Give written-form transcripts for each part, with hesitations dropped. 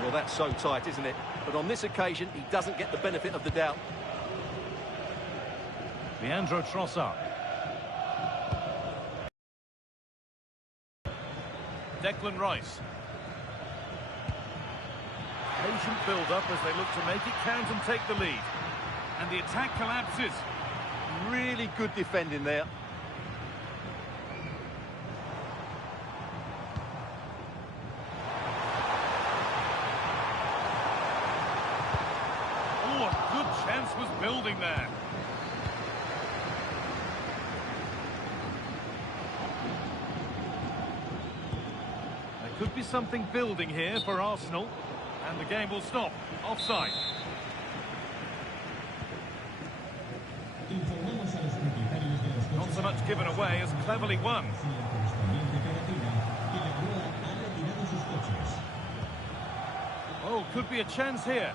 Well, that's so tight, isn't it? But on this occasion, he doesn't get the benefit of the doubt. Leandro Trossard. Declan Rice. Patient build-up as they look to make it count and take the lead. And the attack collapses. Really good defending there. Oh, a good chance was building there. There could be something building here for Arsenal. And the game will stop. Offside. Not so much given away as cleverly won. Oh, could be a chance here.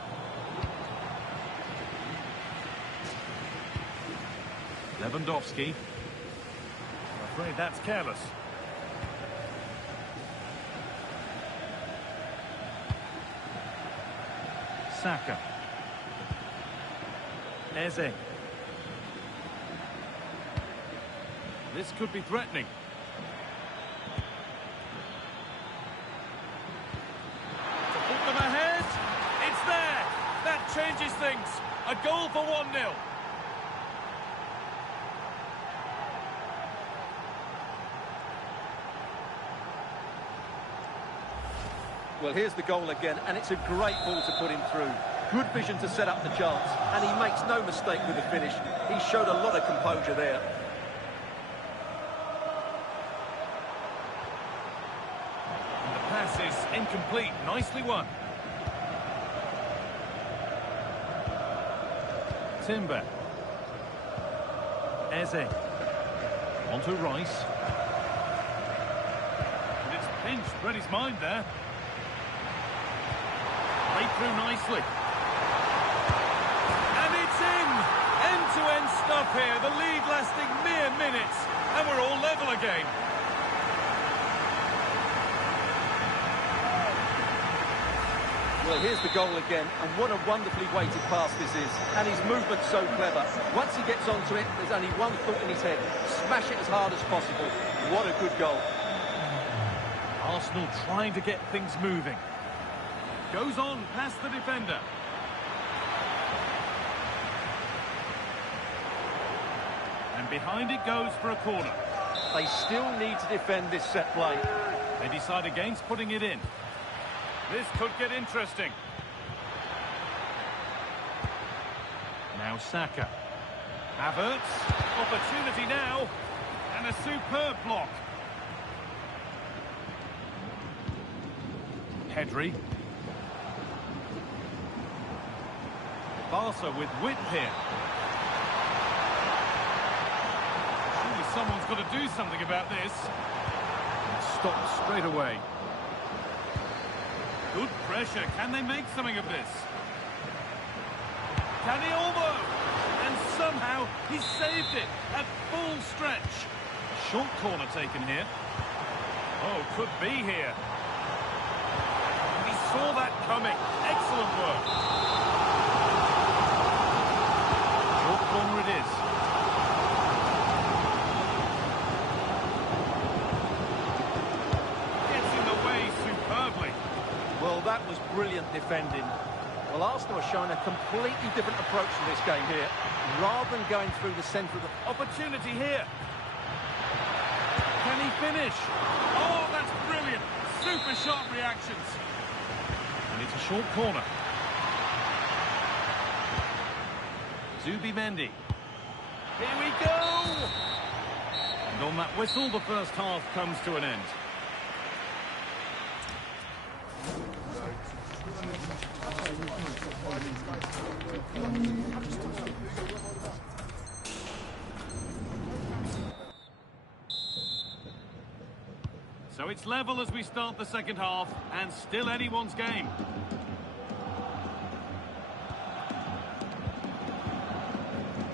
Lewandowski. I'm afraid that's careless. Saka. Eze. This could be threatening. To put them ahead. It's there. That changes things. A goal for 1-0. Well, here's the goal again, and it's a great ball to put him through. Good vision to set up the chance, and he makes no mistake with the finish. He showed a lot of composure there. And the pass is incomplete. Nicely won. Timber. Eze. On to Rice. And it's pinched. Read his mind there. Played through nicely. And it's in! End-to-end stuff here. The lead lasting mere minutes. And we're all level again. Well, here's the goal again, and what a wonderfully weighted pass this is. And his movement's so clever. Once he gets onto it, there's only one thought in his head. Smash it as hard as possible. What a good goal. Arsenal trying to get things moving. Goes on past the defender. And behind it goes for a corner. They still need to defend this set play. They decide against putting it in. This could get interesting. Now Saka. Havertz. Opportunity now. And a superb block. Pedri. Barca with width here. Surely someone's got to do something about this. And stopped straight away. Good pressure. Can they make something of this? Can he almost? And somehow he saved it at full stretch. A short corner taken here. Oh, could be here. He saw that coming. Excellent work. Corner it is. Gets in the way superbly. Well, that was brilliant defending. Well, Arsenal are showing a completely different approach to this game here. Rather than going through the centre of the... Opportunity here. Can he finish? Oh, that's brilliant. Super sharp reactions. And it's a short corner. Zubimendi. Here we go! And on that whistle, the first half comes to an end. So it's level as we start the second half, and still anyone's game.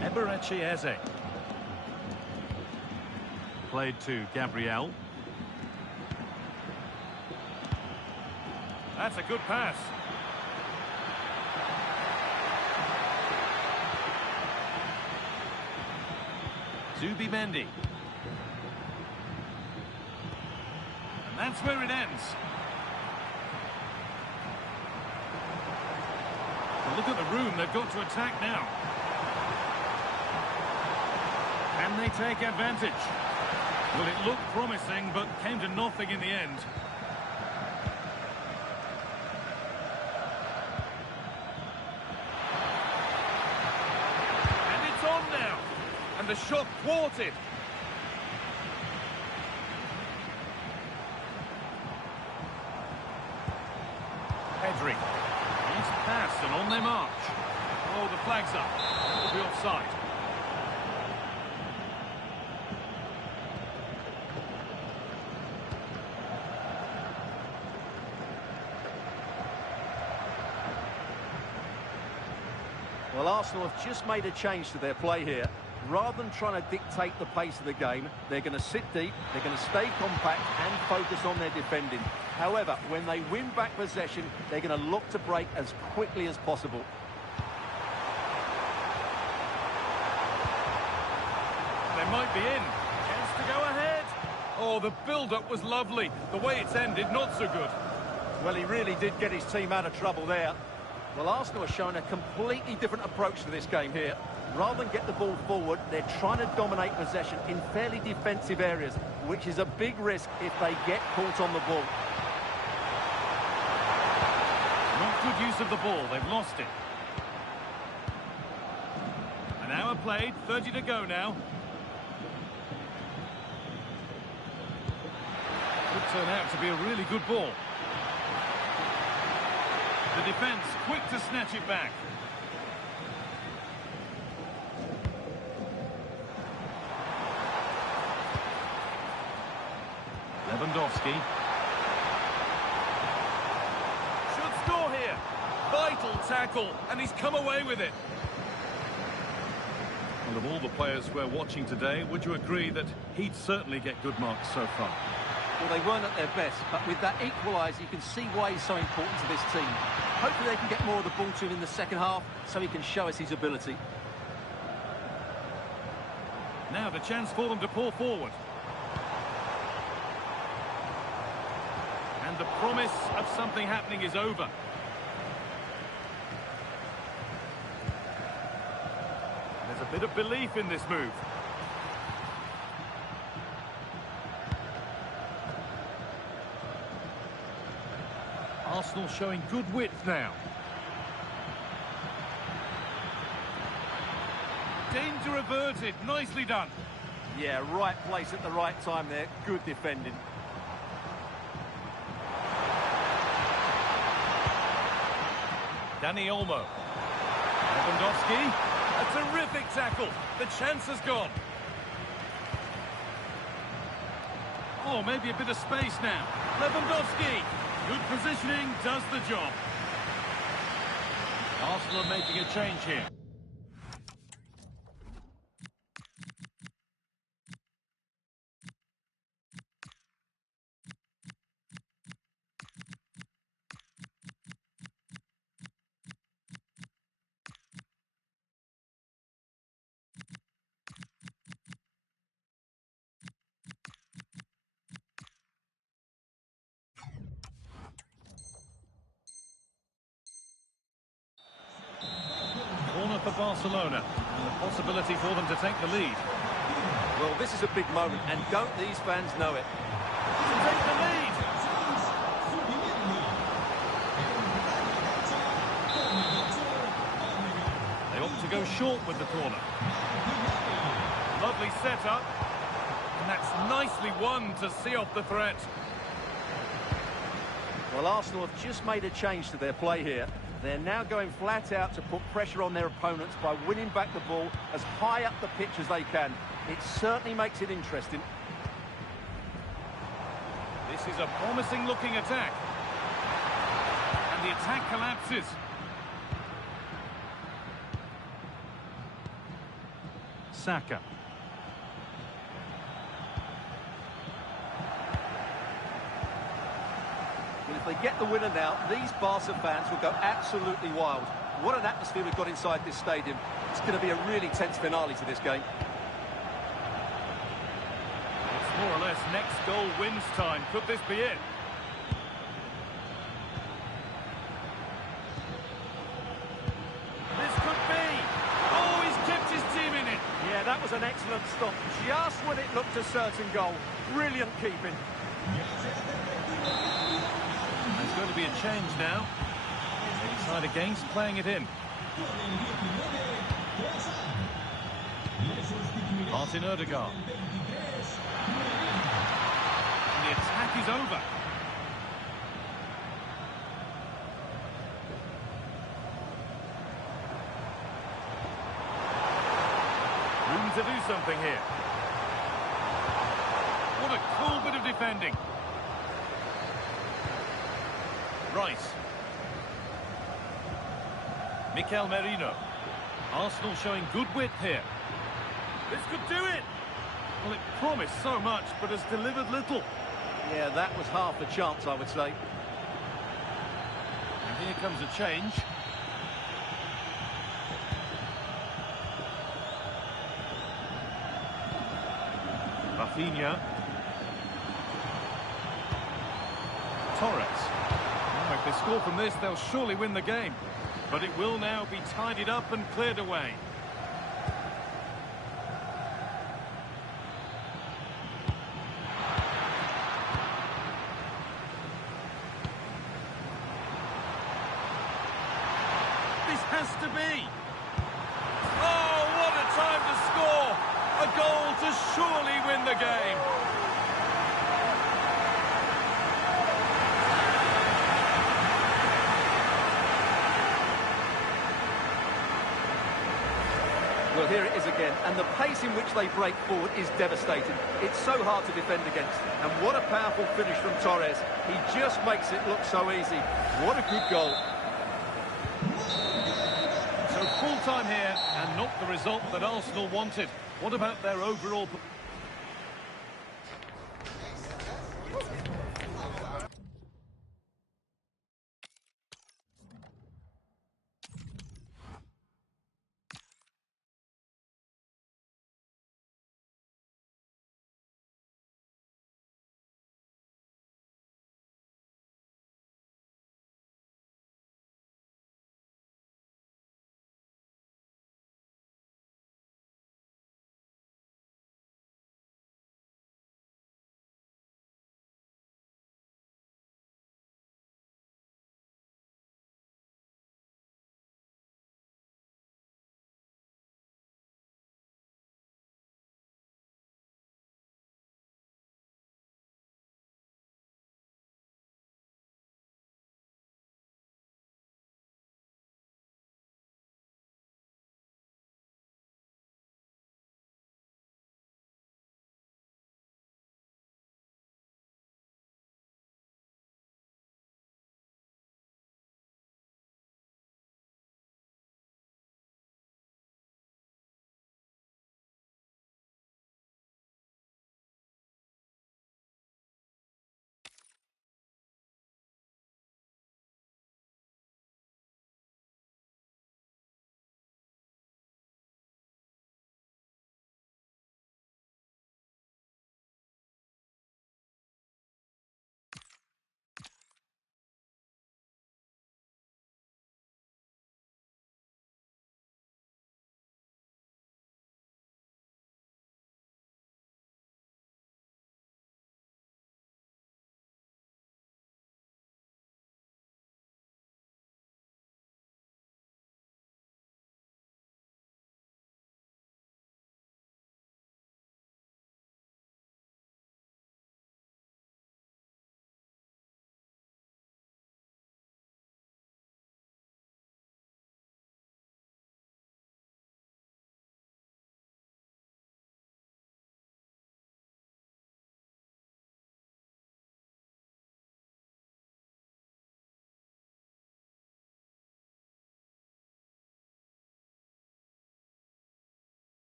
Eberechi Eze. Played to Gabriel. That's a good pass. Zubimendi. And that's where it ends. Well, look at the room they've got to attack now. Can they take advantage? Well, it looked promising, but came to nothing in the end. And it's on now. And the shot thwarted. Pedri. Nice pass and on their march. Oh, the flag's up. It'll be offside. Well, Arsenal have just made a change to their play here. Rather than trying to dictate the pace of the game, they're going to sit deep, they're going to stay compact and focus on their defending. However, when they win back possession, they're going to look to break as quickly as possible. They might be in. Chance to go ahead. Oh, the build-up was lovely. The way it's ended, not so good. Well, he really did get his team out of trouble there. Well, Arsenal are showing a completely different approach to this game here. Rather than get the ball forward, they're trying to dominate possession in fairly defensive areas, which is a big risk if they get caught on the ball. Not good use of the ball, they've lost it. An hour played, 30 to go now. Could turn out to be a really good ball. The defence quick to snatch it back. Lewandowski. Should score here. Vital tackle, and he's come away with it. Well, of all the players we're watching today, would you agree that he'd certainly get good marks so far? Well, they weren't at their best, but with that equaliser, you can see why he's so important to this team. Hopefully they can get more of the ball to him in the second half, so he can show us his ability. Now the chance for them to pull forward. And the promise of something happening is over. There's a bit of belief in this move. Arsenal showing good width now. Danger averted. Nicely done. Yeah, right place at the right time there. Good defending. Dani Olmo. Lewandowski. A terrific tackle. The chance has gone. Oh, maybe a bit of space now. Lewandowski. Good positioning, does the job. Arsenal are making a change here. For Barcelona, and the possibility for them to take the lead. Well, this is a big moment, and don't these fans know it? To take the lead! They opt to go short with the corner. Lovely setup, and that's nicely won to see off the threat. Well, Arsenal have just made a change to their play here. They're now going flat out to put pressure on their opponents by winning back the ball as high up the pitch as they can. It certainly makes it interesting. This is a promising-looking attack. And the attack collapses. Saka. Well, if they get the winner now, these Barca fans will go absolutely wild. What an atmosphere we've got inside this stadium. It's going to be a really tense finale to this game. It's more or less next goal wins time. Could this be it? This could be. Oh, he's kept his team in it. Yeah, that was an excellent stop. Just when it looked a certain goal. Brilliant keeping. There's going to be a change now. They decide against playing it in. Martin Odegaard. And the attack is over. Room to do something here. What a cool bit of defending. Rice. Mikel Merino. Arsenal showing good width here. This could do it. Well, it promised so much, but has delivered little. Yeah, that was half a chance, I would say. And here comes a change. Rafinha. Torres. Now, if they score from this, they'll surely win the game. But it will now be tidied up and cleared away. This has to be. Oh, what a time to score! A goal to surely win the game. Well, here it is again, and the pace in which they break forward is devastating. It's so hard to defend against. And what a powerful finish from Torres. He just makes it look so easy. What a good goal. So full time here, and not the result that Arsenal wanted. What about their overall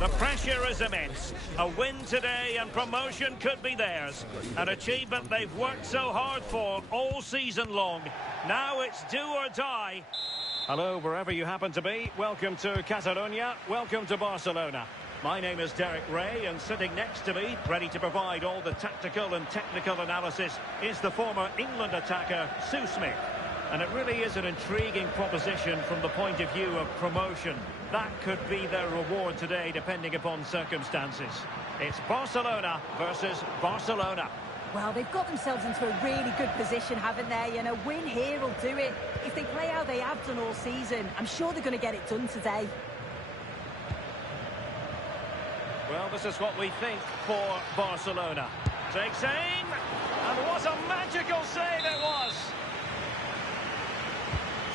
The pressure is immense. A win today and promotion could be theirs. An achievement they've worked so hard for all season long. Now it's do or die. Hello, wherever you happen to be. Welcome to Catalonia. Welcome to Barcelona. My name is Derek Ray, and sitting next to me, ready to provide all the tactical and technical analysis, is the former England attacker, Sue Smith. And it really is an intriguing proposition from the point of view of promotion. That could be their reward today, depending upon circumstances. It's Barcelona versus Barcelona. Well, they've got themselves into a really good position, haven't they? And a win here will do it. If they play how they have done all season, I'm sure they're going to get it done today. Well, this is what we think for Barcelona. Takes aim, and what a magical save it was!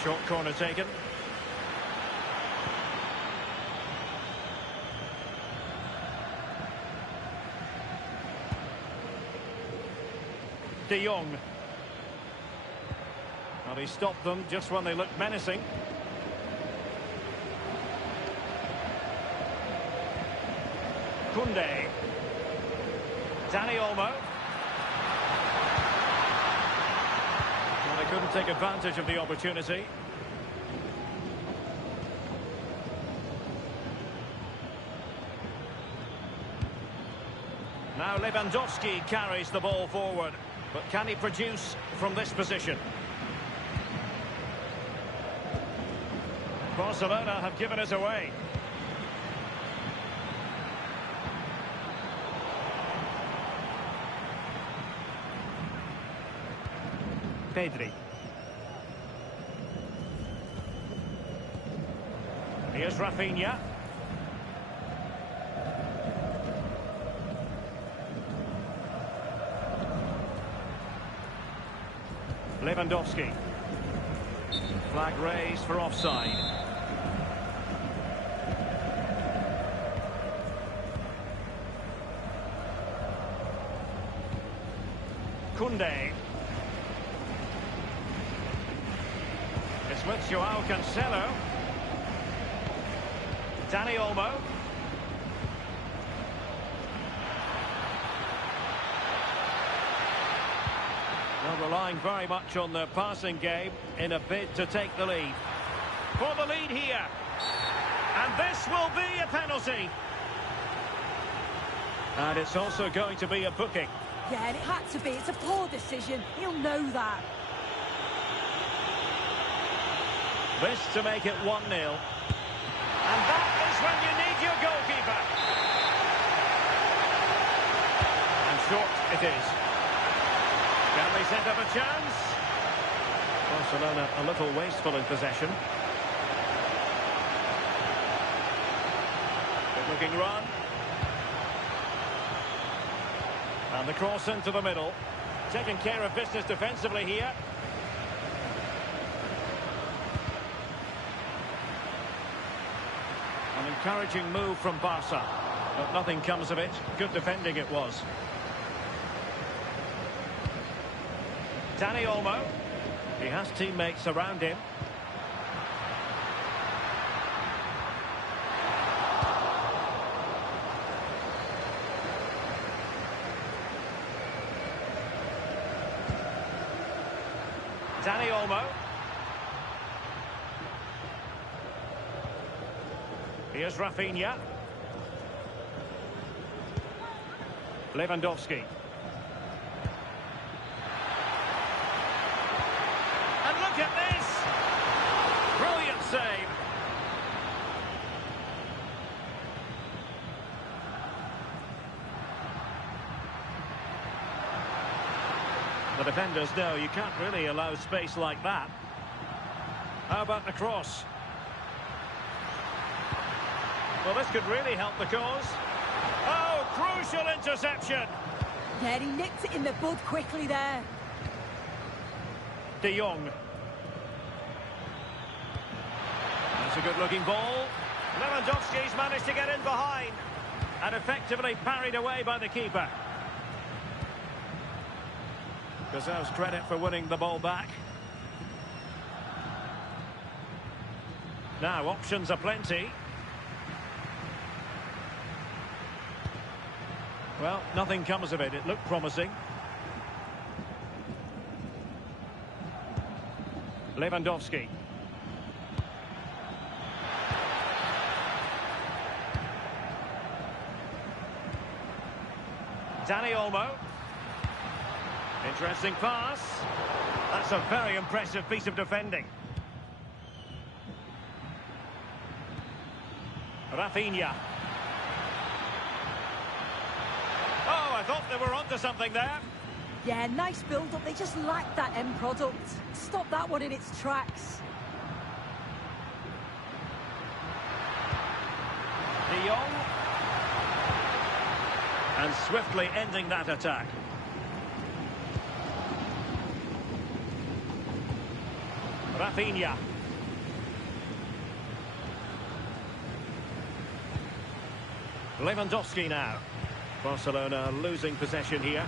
Short corner taken. De Jong. Well, he stopped them just when they looked menacing. Koundé. Dani Olmo. Well, they couldn't take advantage of the opportunity. Now Lewandowski carries the ball forward. But can he produce from this position? Barcelona have given us away. Pedri. Here's Rafinha. Lewandowski. Flag raised for offside. Koundé. It's with Joao Cancelo. Dani Olmo. Well, relying very much on their passing game in a bid to take the lead. For the lead here. And this will be a penalty. And it's also going to be a booking. Yeah, and it had to be. It's a poor decision. He'll know that. This to make it 1-0. And that is when you need your goalkeeper. And short it is. Can they set up a chance? Barcelona a little wasteful in possession. Good looking run. And the cross into the middle. Taking care of business defensively here. An encouraging move from Barca. But nothing comes of it. Good defending it was. Dani Olmo. He has teammates around him. Dani Olmo. Here's Rafinha. Lewandowski. And look at this! Brilliant save. The defenders know you can't really allow space like that. How about the cross? Well, this could really help the cause. Oh, crucial interception! Yeah, he nicked it in the bud quickly there. De Jong. That's a good-looking ball. Lewandowski's managed to get in behind. And effectively parried away by the keeper. Deserves credit for winning the ball back. Now, options are plenty. Well, nothing comes of it. It looked promising. Lewandowski. Dani Olmo. Interesting pass. That's a very impressive piece of defending. Rafinha. Oh, I thought they were onto something there. Yeah, nice build-up. They just lacked that end product. Stop that one in its tracks. De Jong. And swiftly ending that attack. Rafinha. Lewandowski now. Barcelona losing possession here.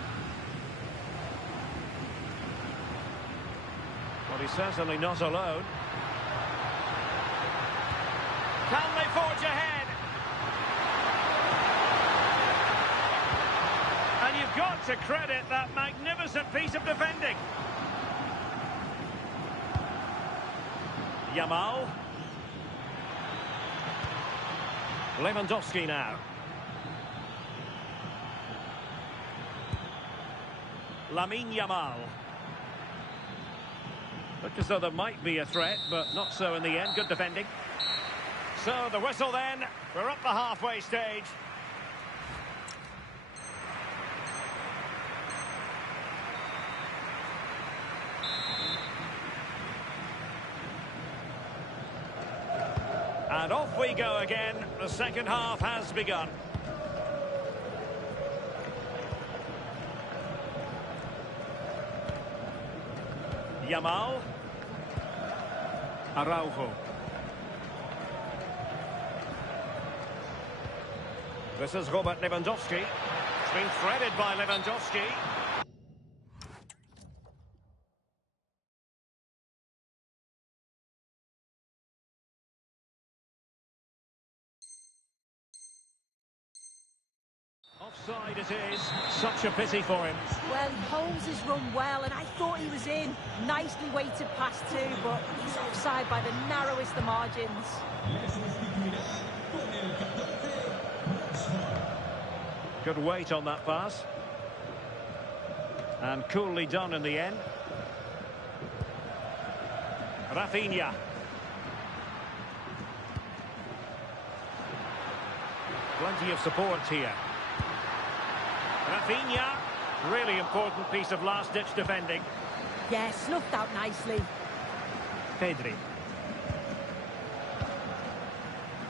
Well, he's certainly not alone. Can they forge ahead? And you've got to credit that magnificent piece of defending. Yamal. Lewandowski now. Lamine Yamal. Looked as though there might be a threat, but not so in the end. Good defending. So the whistle then. We're up the halfway stage. And off we go again. The second half has begun. Yamal. Araujo. This is Robert Lewandowski. It's been threaded by Lewandowski. Offside it is. Such a pity for him. Well, he holds his run well, and I thought he was in. Nicely weighted pass too, but he's offside by the narrowest of margins. Good weight on that pass. And coolly done in the end. Rafinha. Plenty of support here. Rafinha, really important piece of last-ditch defending. Yeah, snuffed out nicely. Pedri.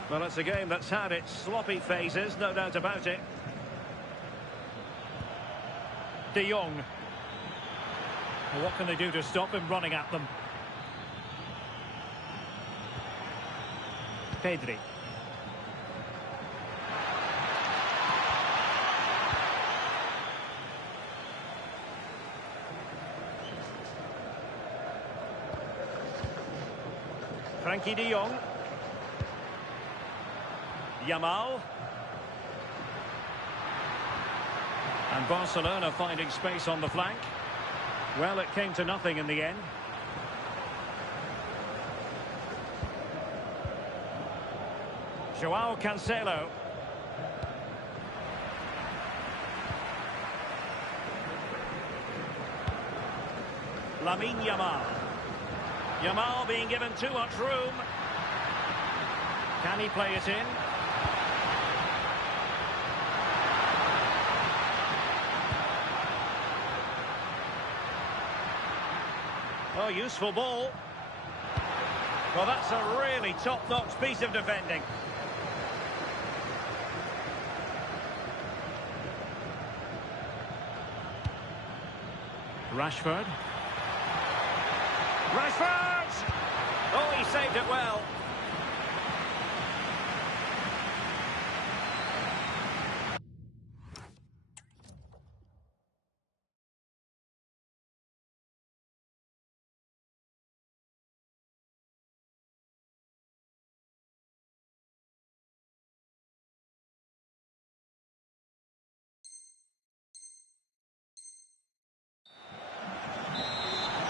Well, it's a game that's had its sloppy phases, no doubt about it. De Jong. Well, what can they do to stop him running at them? Pedri. Frankie de Jong. Yamal. And Barcelona finding space on the flank. Well, it came to nothing in the end. Joao Cancelo. Lamine Yamal. Yamal being given too much room. Can he play it in? Oh, useful ball. Well, that's a really top-notch piece of defending. Rashford. Rashford! Oh, he saved it well.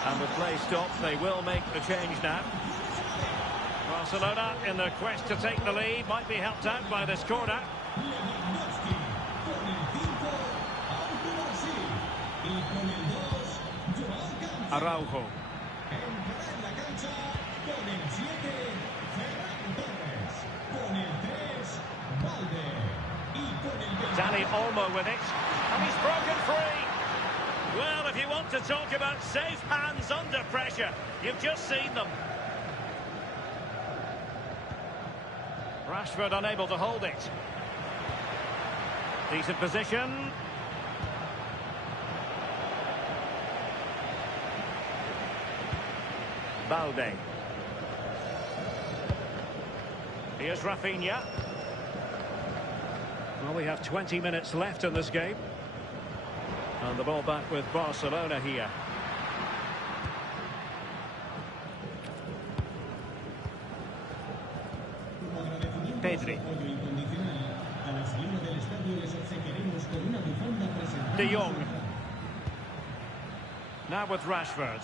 And with play stopped, they will make the change now. Barcelona, in their quest to take the lead, might be helped out by this corner. Araujo. Dani Olmo with it, and he's broken free. Well, if you want to talk about safe hands under pressure, you've just seen them. Rashford unable to hold it. Decent position. Balde. Here's Rafinha. Well, we have 20 minutes left in this game. And the ball back with Barcelona here. Pedri. De Jong. Now with Rashford.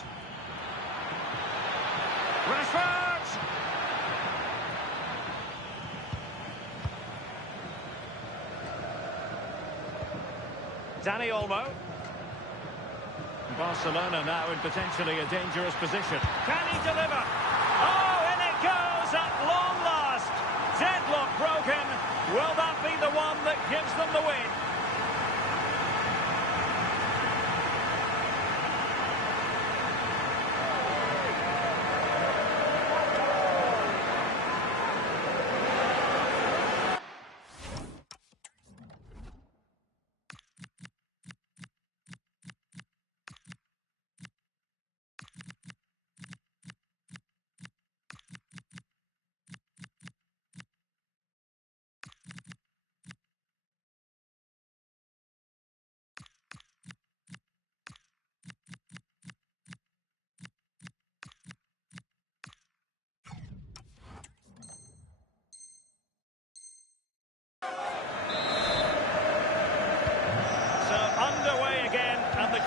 Rashford! Dani Olmo. Barcelona now in potentially a dangerous position. Can he deliver? Oh, in it goes at long last. Deadlock broken. Will that be the one that gives them the win?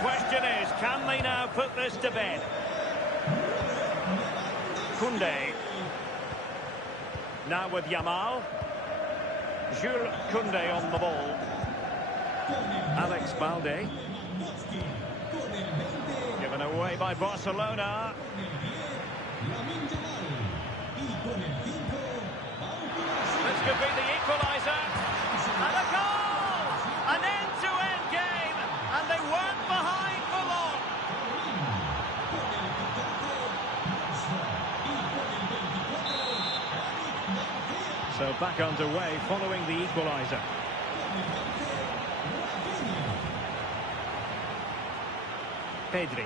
Question is, can they now put this to bed? Koundé. Now with Yamal. Jules Koundé on the ball. Alex Balde. Given away by Barcelona. This could be the equaliser. And a goal! An end-to-end game, and they weren't behind for long. So back underway following the equaliser. Pedri.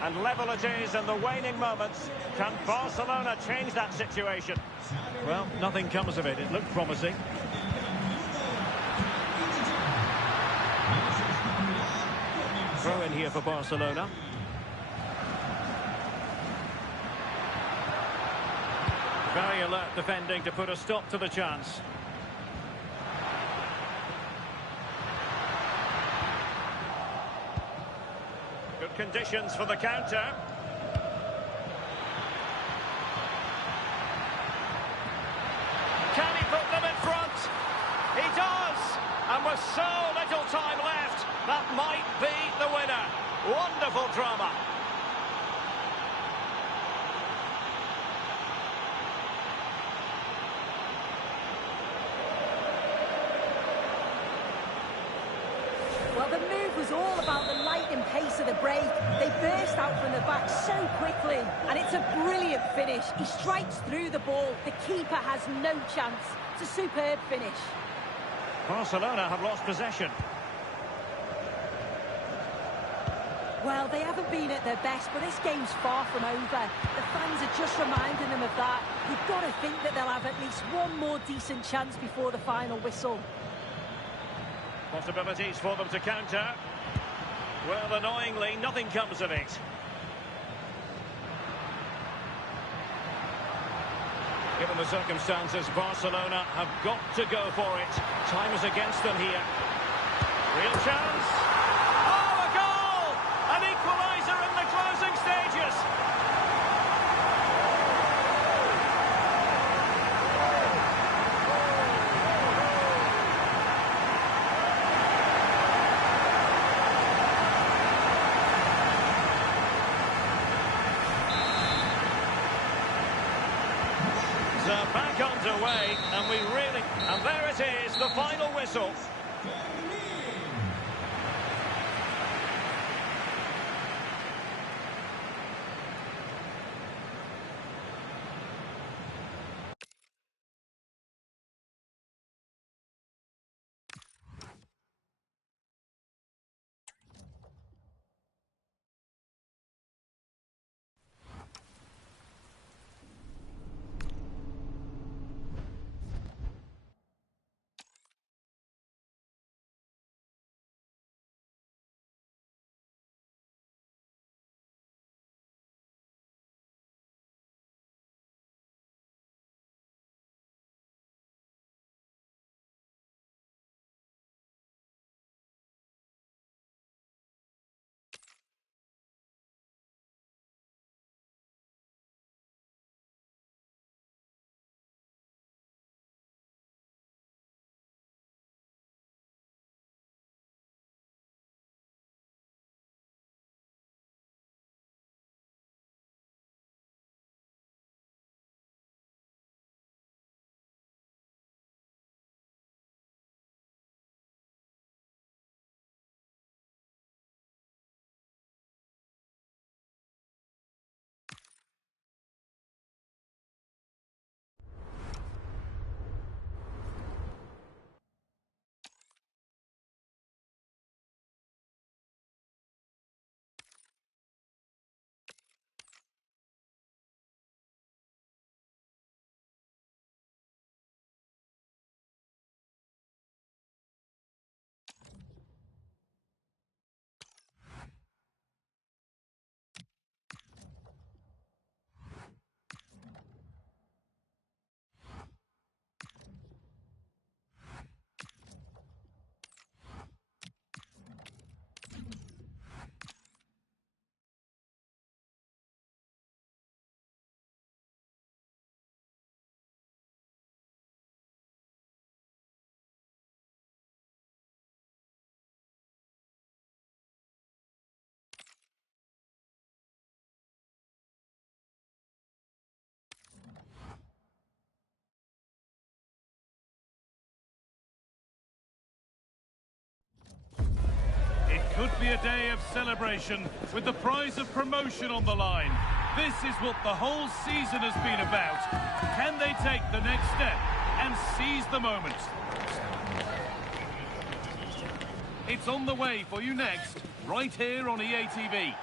And level it is in the waning moments. Can Barcelona change that situation? Well, nothing comes of it. It looked promising. Throw in here for Barcelona. Very alert defending to put a stop to the chance. Good conditions for the counter. Can he put them in front? He does! And with so little time left, that might be the winner. Wonderful drama. Well, the move was all about the lightning pace of the break. They burst out from the back so quickly, and it's a brilliant finish. He strikes through the ball. The keeper has no chance. It's a superb finish. Barcelona have lost possession. Well, they haven't been at their best, but this game's far from over. The fans are just reminding them of that. You've got to think that they'll have at least one more decent chance before the final whistle. Possibilities for them to counter. Well, annoyingly, nothing comes of it. Given the circumstances, Barcelona have got to go for it. Time is against them here. Real chance. Oh, a goal! An equaliser in the closing are back underway, and and there it is, the final whistle. It could be a day of celebration with the prize of promotion on the line. This is what the whole season has been about. Can they take the next step and seize the moment? It's on the way for you next, right here on EA TV.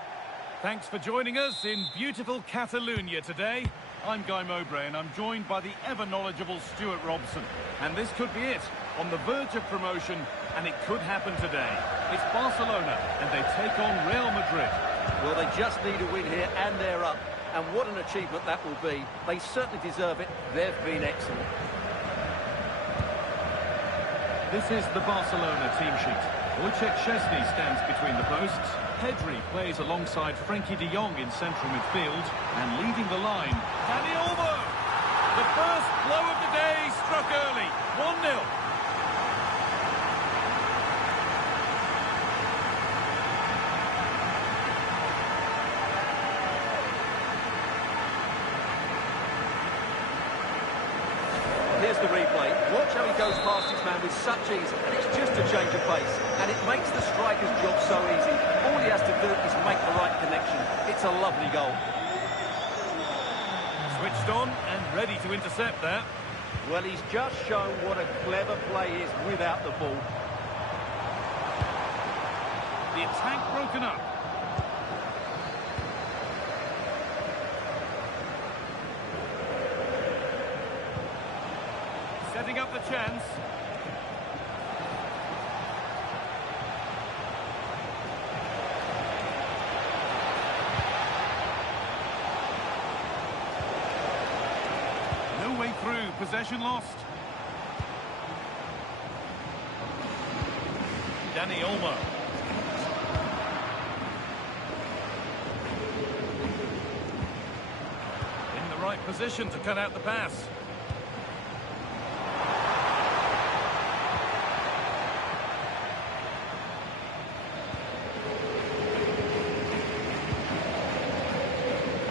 Thanks for joining us in beautiful Catalonia today. I'm Guy Mowbray and I'm joined by the ever-knowledgeable Stuart Robson. And this could be it, on the verge of promotion, and it could happen today. It's Barcelona and they take on Real Madrid. Well, they just need a win here and they're up. And what an achievement that will be. They certainly deserve it. They've been excellent. This is the Barcelona team sheet. Wojciech Szczesny stands between the posts. Pedri plays alongside Frenkie de Jong in central midfield. And leading the line, Dani Olmo. The first blow of the day struck early. 1-0. Here's the replay. Watch how he goes past his man with such ease, and it's just a change of pace. And it makes the striker's job so easy. All he has to do is make the right connection. It's a lovely goal. Switched on and ready to intercept that. Well, he's just shown what a clever play is without the ball. The attack broken up. Setting up the chance. No way through, possession lost. Dani Olmo. In the right position to cut out the pass.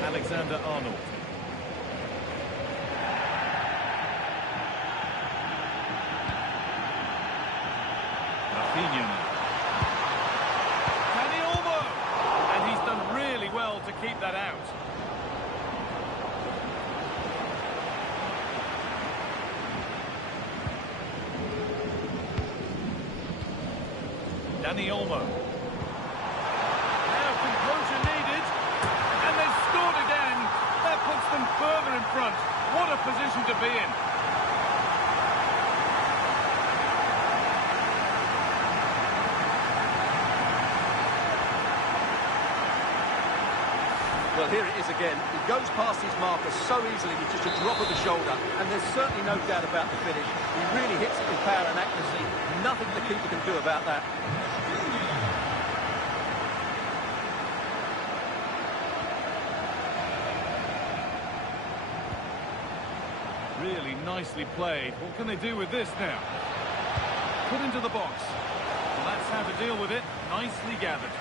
Alexander-Arnold. keep that out. Danny Olmo. Now composure needed, and they've scored again. That puts them further in front. What a position to be in. Well, here it is again. He goes past his marker so easily with just a drop of the shoulder, and there's certainly no doubt about the finish. He really hits it with power and accuracy. Nothing the keeper can do about that. Really nicely played. What can they do with this now? Put into the box. Well, that's how to deal with it. Nicely gathered.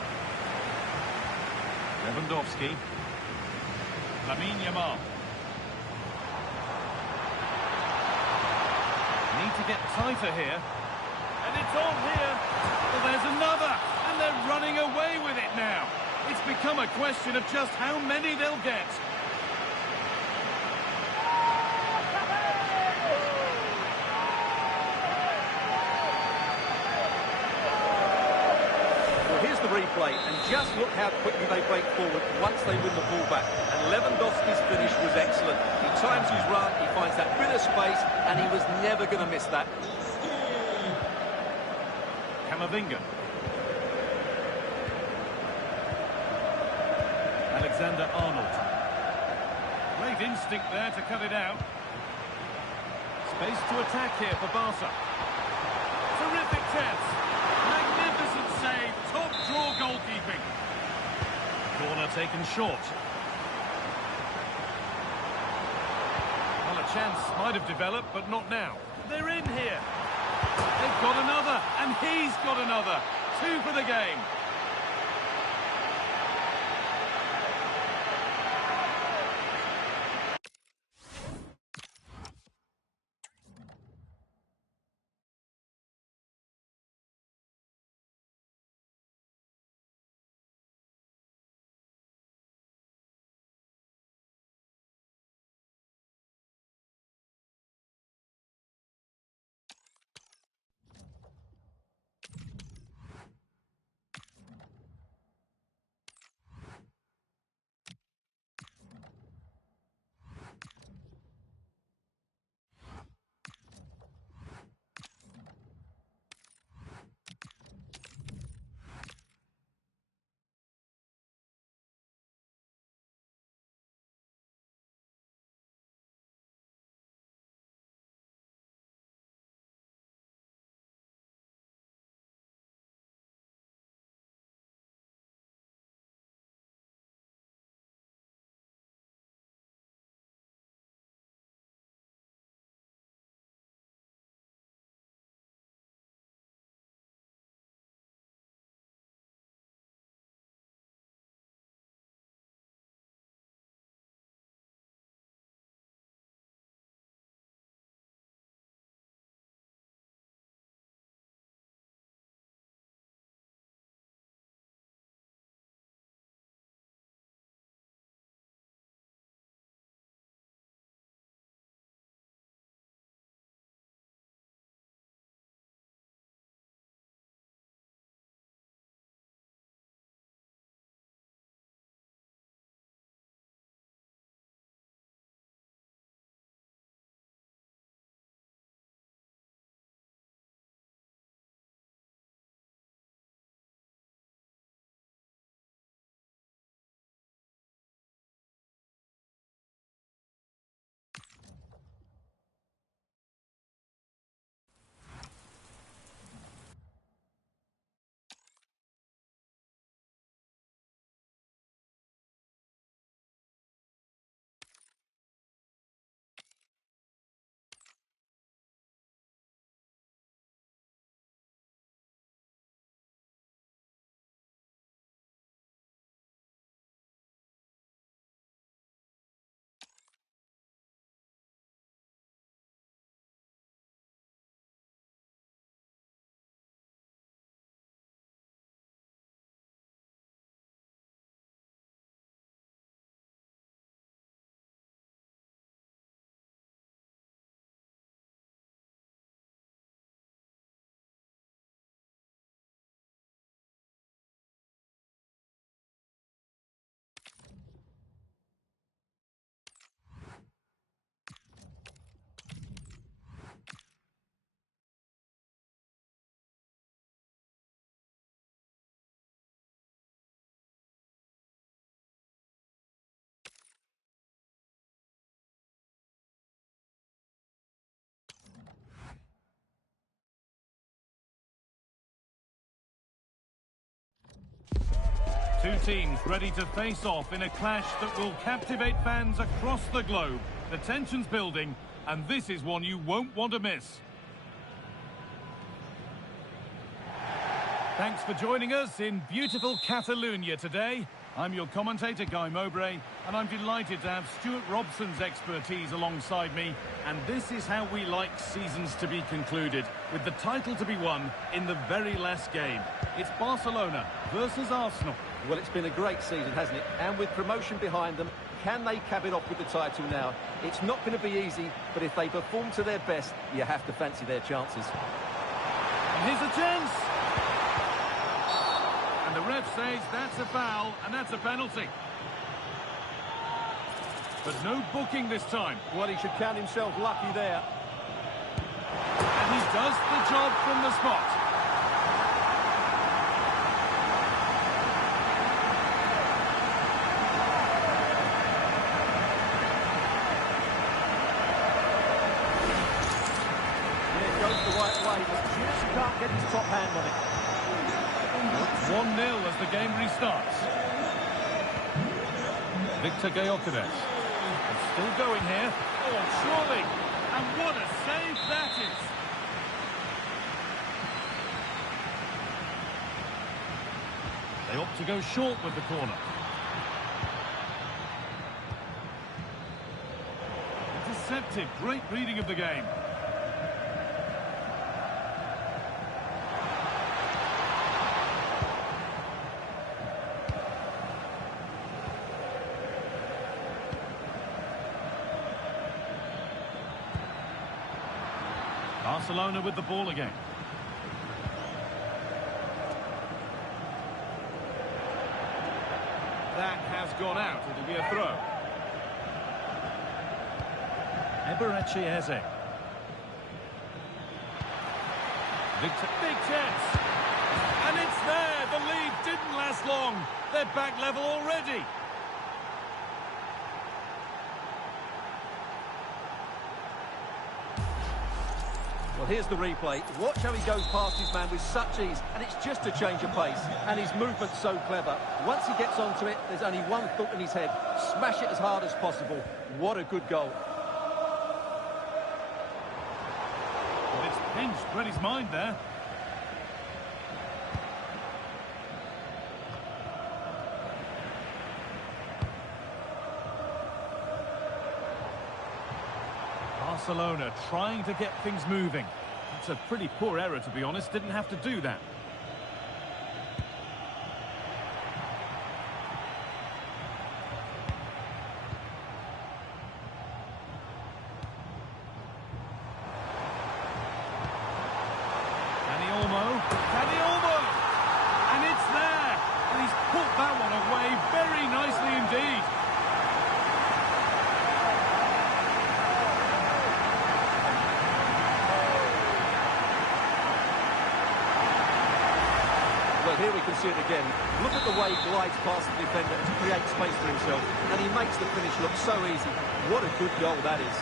Lewandowski. Lamine Yamal. Need to get tighter here. And it's on here. Well, there's another. And they're running away with it now. It's become a question of just how many they'll get. Replay, and just look how quickly they break forward once they win the ball back. And Lewandowski's finish was excellent. He times his run, he finds that bit of space, and he was never going to miss that. Camavinga. Alexander-Arnold. Great instinct there to cut it out. Space to attack here for Barca. Terrific chance. Magnificent save. Top draw goalkeeping. Corner taken short. Well, a chance might have developed, but not now. They're in here. They've got another, and he's got another. 2 for the game. Two teams ready to face off in a clash that will captivate fans across the globe. The tension's building, and this is one you won't want to miss. Thanks for joining us in beautiful Catalonia today. I'm your commentator, Guy Mowbray, and I'm delighted to have Stuart Robson's expertise alongside me. And this is how we like seasons to be concluded, with the title to be won in the very last game. It's Barcelona versus Arsenal. Well, it's been a great season, hasn't it? And with promotion behind them, can they cap it off with the title now? It's not going to be easy, but if they perform to their best, you have to fancy their chances. And here's a chance. And the ref says that's a foul, and that's a penalty. But no booking this time. Well, he should count himself lucky there. And he does the job from the spot. Just can't get his top hand on it. 1-0 as the game restarts. Victor Gyökeres. It's still going here. Oh, surely. And what a save that is. They opt to go short with the corner. Intercepted. Great reading of the game. Barcelona with the ball again. That has gone out. It'll be a throw. Eberechi Eze. Victor, big chance. And it's there. The lead didn't last long. They're back level already. Well, here's the replay. Watch how he goes past his man with such ease, and it's just a change of pace. And his movement's so clever. Once he gets onto it, there's only one thought in his head. Smash it as hard as possible. What a good goal. Well, it's pinched, read his mind there. Barcelona trying to get things moving. It's a pretty poor error, to be honest. Didn't have to do that. Dani Olmo, and it's there, and he's put that one away very nicely indeed. Well, here we can see it again. Look at the way he glides past the defender to create space for himself, and he makes the finish look so easy. What a good goal that is.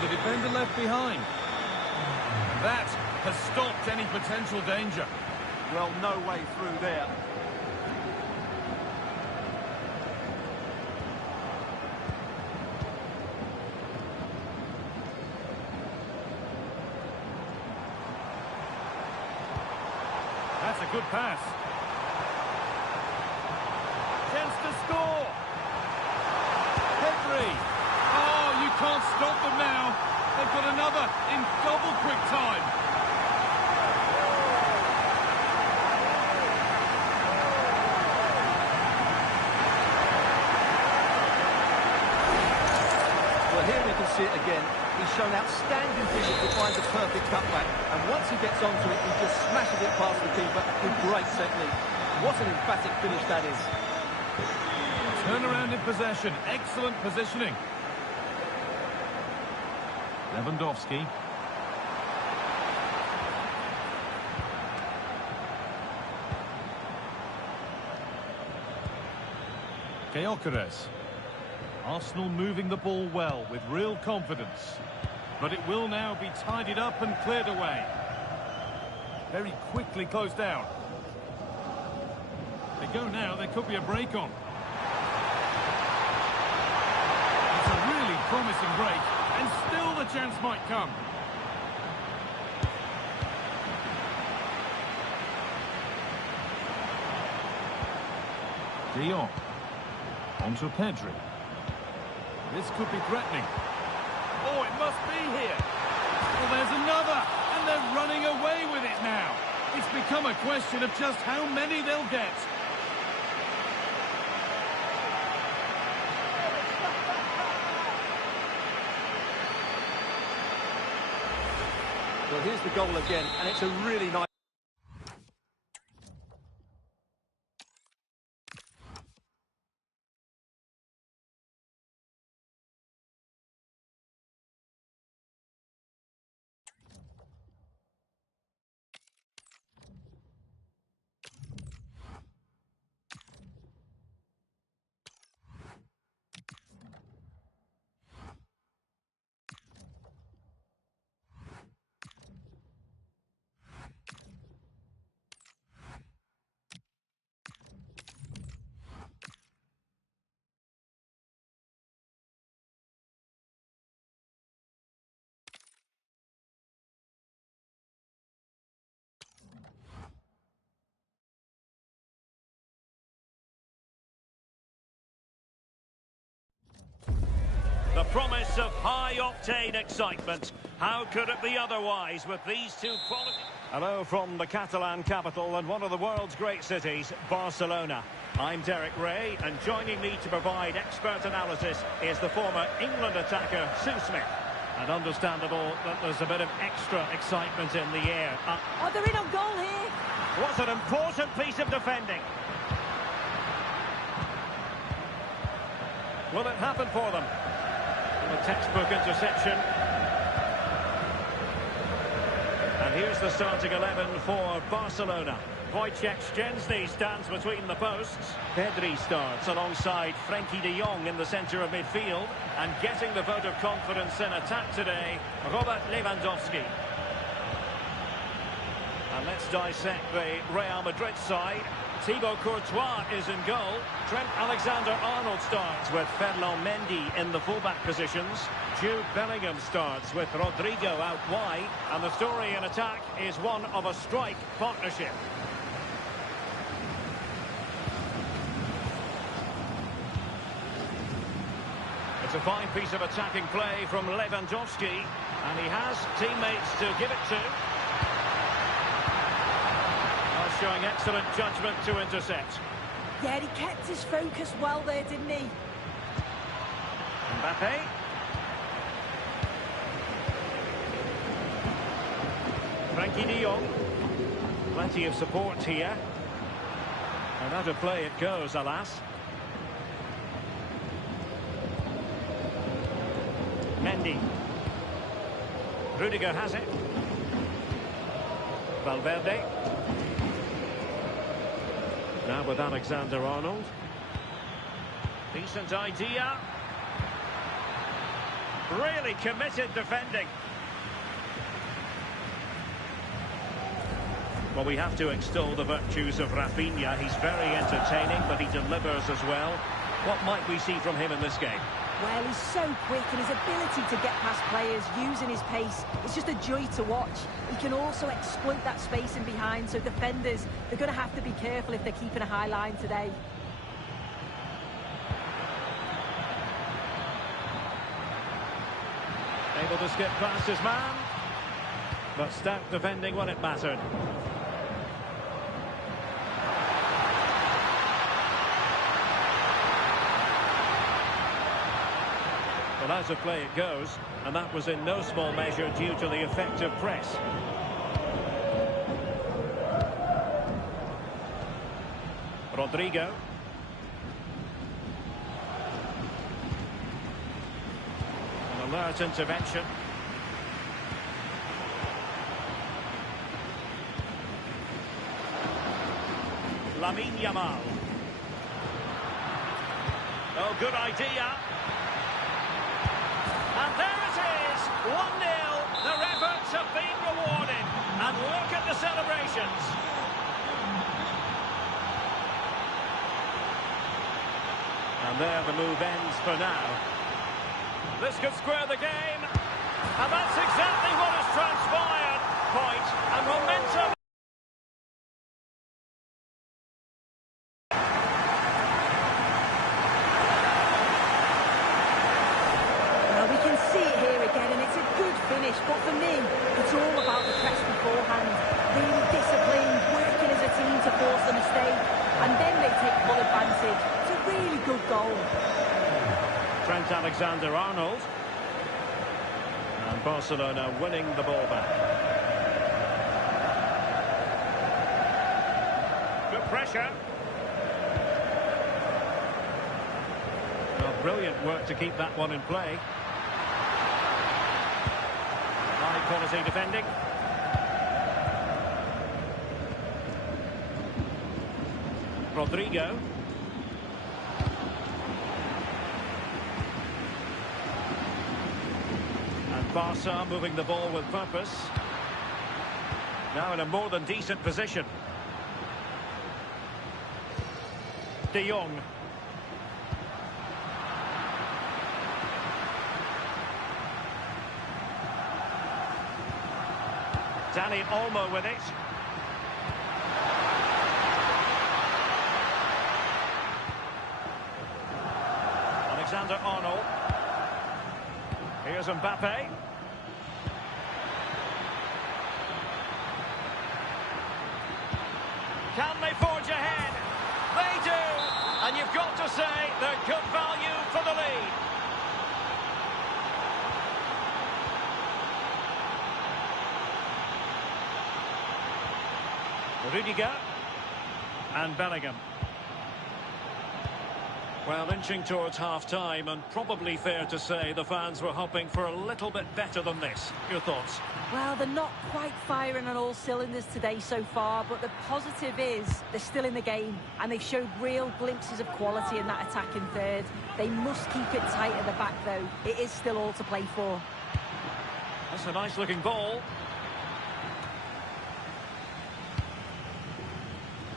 The defender left behind. That has stopped any potential danger. Well, no way through there. That's a good pass. Chance to score. Pedri. Oh, you can't stop them now. They've got another in double quick time. Well, here we can see it again. He's shown outstanding vision to find the perfect cutback, and once he gets onto it, he just smashes it past the keeper with great technique. What an emphatic finish that is. Turnaround in possession. Excellent positioning. Lewandowski. Gyökeres. Arsenal moving the ball well with real confidence. But it will now be tidied up and cleared away. Very quickly closed down. They go now, there could be a break on. It's a really promising break, and still the chance might come. De Jong. Onto Pedri. This could be threatening. Oh, it must be here. Well, there's another, and they're running away with it now. It's become a question of just how many they'll get. Well, here's the goal again, and it's a really nice... The promise of high-octane excitement. How could it be otherwise with these two quality... Hello from the Catalan capital and one of the world's great cities, Barcelona. I'm Derek Ray, and joining me to provide expert analysis is the former England attacker, Sue Smith. And understandable that there's a bit of extra excitement in the air. Oh, they're in on goal here. Was an important piece of defending. Will it happen for them? A textbook interception. And here's the starting 11 for Barcelona. Wojciech Szczęsny stands between the posts. Pedri starts alongside Frenkie de Jong in the centre of midfield. And getting the vote of confidence in attack today, Robert Lewandowski. And let's dissect the Real Madrid side. Thibaut Courtois is in goal. Trent Alexander-Arnold starts with Ferland Mendy in the fullback positions. Jude Bellingham starts with Rodrigo out wide. And the story in attack is one of a strike partnership. It's a fine piece of attacking play from Lewandowski. And he has teammates to give it to. Showing excellent judgment to intercept. Yeah, he kept his focus well there, didn't he? Mbappe. Frenkie de Jong. Plenty of support here. And out of play it goes, alas. Mendy. Rudiger has it. Valverde. Now with Alexander-Arnold. Decent idea. Really committed defending. Well, we have to extol the virtues of Rafinha. He's very entertaining, but he delivers as well. What might we see from him in this game? Well, he's so quick, and his ability to get past players using his pace, it's just a joy to watch. He can also exploit that space in behind, so defenders, they're going to have to be careful if they're keeping a high line today. Able to skip past his man, but stout defending when it mattered. Well, out of play it goes, and that was in no small measure due to the effective press. Rodrigo. An alert intervention. Lamine Yamal. Oh, good idea. And there it is, 1-0. Their efforts have been rewarded. And look at the celebrations. And there the move ends for now. This could square the game. And that's exactly what has transpired. Point and momentum. Well, we can see it here again, and it's a good finish. But for me, it's all about the press beforehand. Really disciplined, working as a team to force the mistake. And then they take full advantage. It's a really good goal. Trent Alexander-Arnold. And Barcelona winning the ball back. Good pressure. Well, brilliant work to keep that one in play. High quality defending. Rodrigo. And Barca moving the ball with purpose. Now in a more than decent position. De Jong. Dani Olmo with it. Alexander-Arnold. Here's Mbappe. Can they forge ahead? They do! And you've got to say they're good value for the lead. Rudiger and Bellingham. Well, inching towards half-time, and probably fair to say the fans were hoping for a little bit better than this. Your thoughts? Well, they're not quite firing on all cylinders today so far, but the positive is they're still in the game, and they showed real glimpses of quality in that attacking third. They must keep it tight at the back, though. It is still all to play for. That's a nice-looking ball.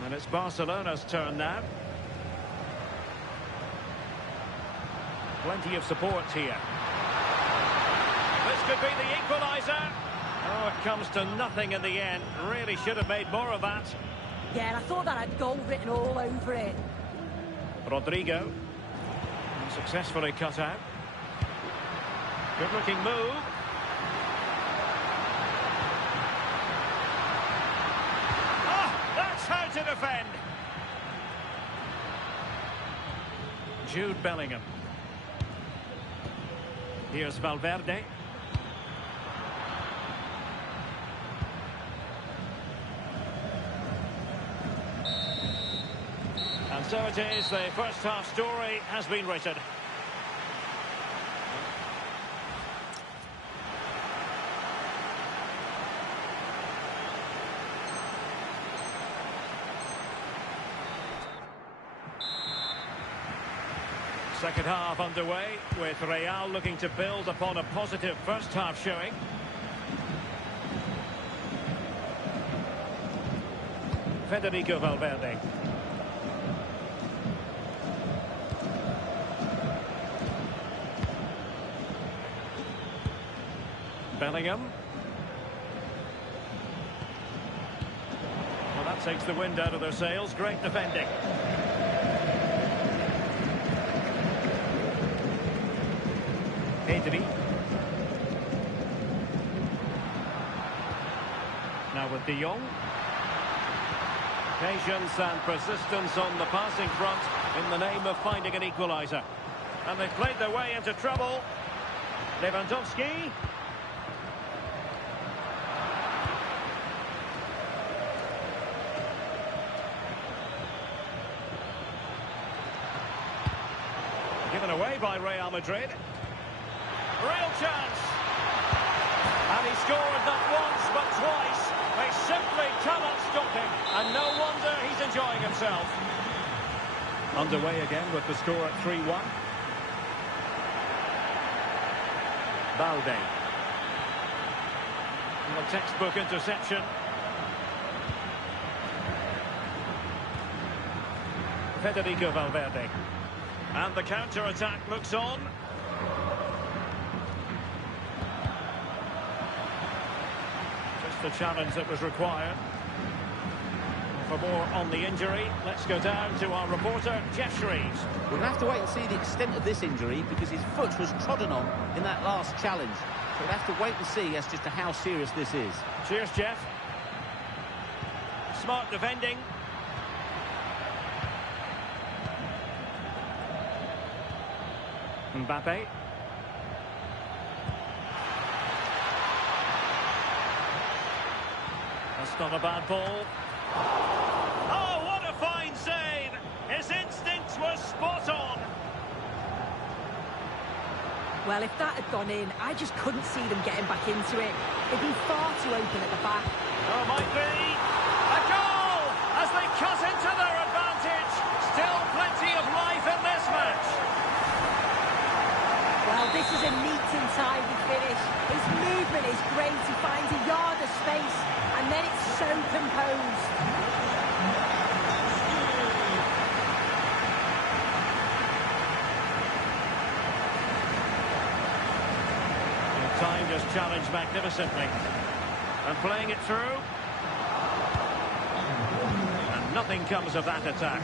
And it's Barcelona's turn now. Plenty of support here. This could be the equaliser. Oh, it comes to nothing in the end. Really should have made more of that. Yeah, and I thought that had goal written all over it. Rodrigo. Successfully cut out. Good-looking move. Ah, that's how to defend. Jude Bellingham. Here's Valverde. And so it is, the first half story has been written. Second half underway, with Real looking to build upon a positive first half showing. Federico Valverde. Bellingham. Well, that takes the wind out of their sails. Great defending. Pedri. Now with De Jong. Patience and persistence on the passing front in the name of finding an equaliser. And they've played their way into trouble. Lewandowski. Given away by Real Madrid. Real chance. And he scored not once but twice. They simply cannot stop him. And no wonder he's enjoying himself. Underway again with the score at 3-1. Balde. And a textbook interception. Federico Valverde. And the counter-attack looks on. Just the challenge that was required. For more on the injury, let's go down to our reporter, Jeff Shreves. We're going to have to wait and see the extent of this injury because his foot was trodden on in that last challenge. So we'll have to wait and see as to how serious this is. Cheers, Jeff. Smart defending. Mbappe. That's not a bad ball. Oh, what a fine save! His instincts were spot on. Well, if that had gone in, I just couldn't see them getting back into it. They'd been far too open at the back. Oh, might be a goal as they cut into their advantage. Still plenty of life in this match. Well, this is a neat and tidy finish. His movement is great. He finds a yard of space, and then it's so composed. Timed his challenge magnificently. And playing it through. And nothing comes of that attack.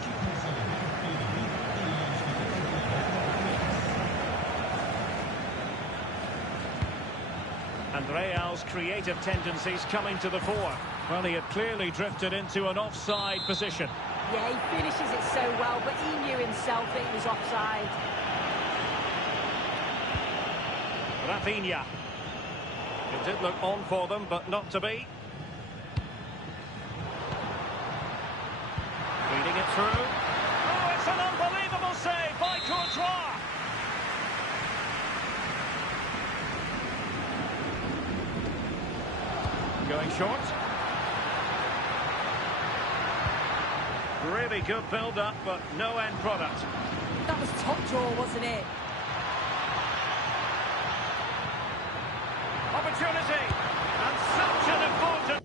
And Real's creative tendencies coming to the fore. Well, he had clearly drifted into an offside position. Yeah, he finishes it so well, but he knew himself that he was offside. Rafinha. It did look on for them, but not to be. Feeding it through. Oh, it's an unbelievable save by Courtois. Going short. Really good build-up, but no end product. That was top draw, wasn't it? Opportunity, and such an important...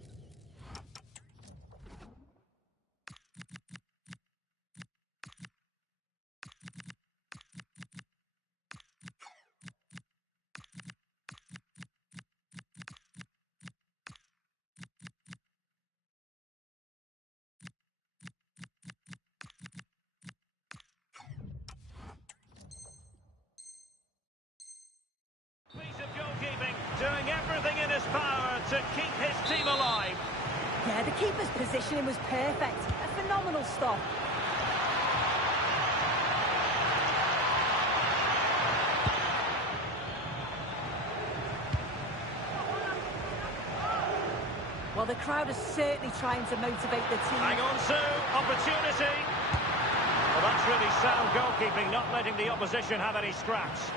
Doing everything in his power to keep his team alive. Yeah, the keeper's positioning was perfect. A phenomenal stop. Well, the crowd is certainly trying to motivate the team. Hang on, Sue. Opportunity. Well, that's really sound goalkeeping, not letting the opposition have any scraps.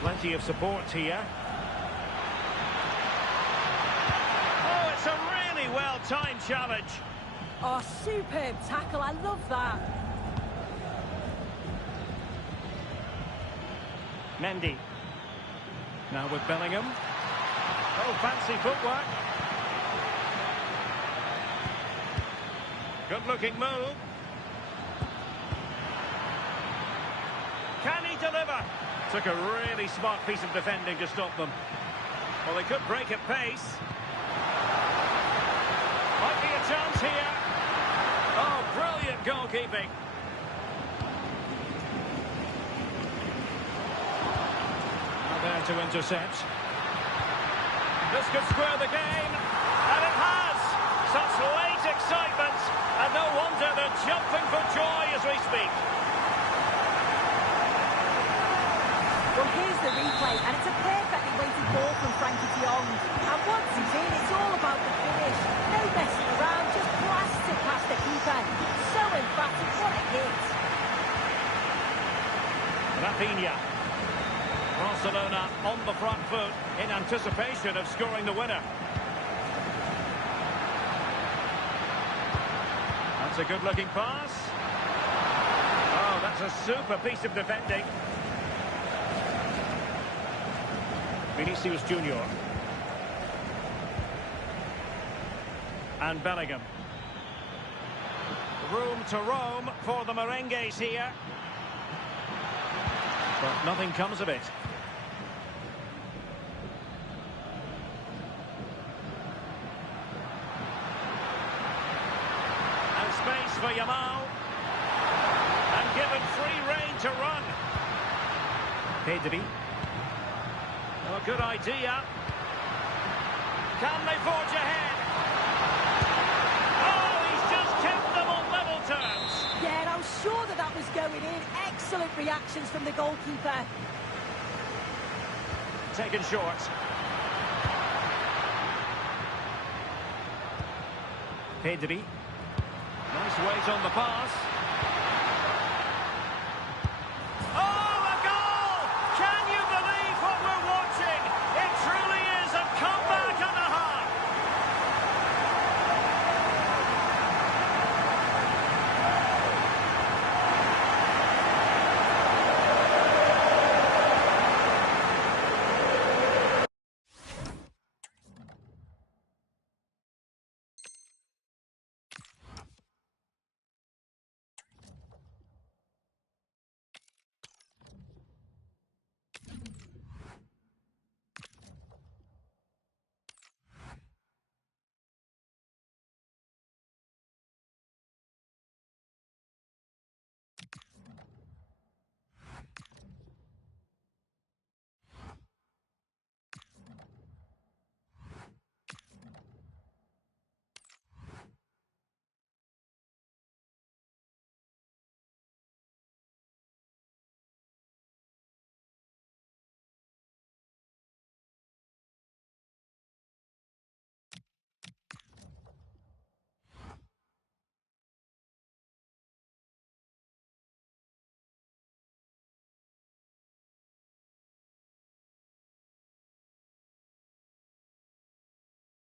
Plenty of support here. Oh, it's a really well-timed challenge. Oh, superb tackle. I love that. Mendy. Now with Bellingham. Oh, fancy footwork. Good-looking move. Can he deliver? Took a really smart piece of defending to stop them. Well, they could break at pace. Might be a chance here. Oh, brilliant goalkeeping. Now there to intercept. This could square the game. And it has. Such late excitement. And no wonder they're jumping for joy as we speak. Well, here's the replay, and it's a perfectly weighted ball from Frankie de Jong. And once he's in, it's all about the finish. No messing around, just blast it past the keeper. So emphatic, what a hit. Rafinha. Barcelona on the front foot in anticipation of scoring the winner. That's a good-looking pass. Oh, that's a super piece of defending. Vinicius Junior. And Bellingham. Room to roam for the merengues here. But nothing comes of it. And space for Yamal. And given free rein to run. Pedri. Oh, good idea. Can they forge ahead? Oh, he's just kept them on level terms. Yeah, and I was sure that that was going in. Excellent reactions from the goalkeeper. Taken short. Pedri. Nice weight on the pass.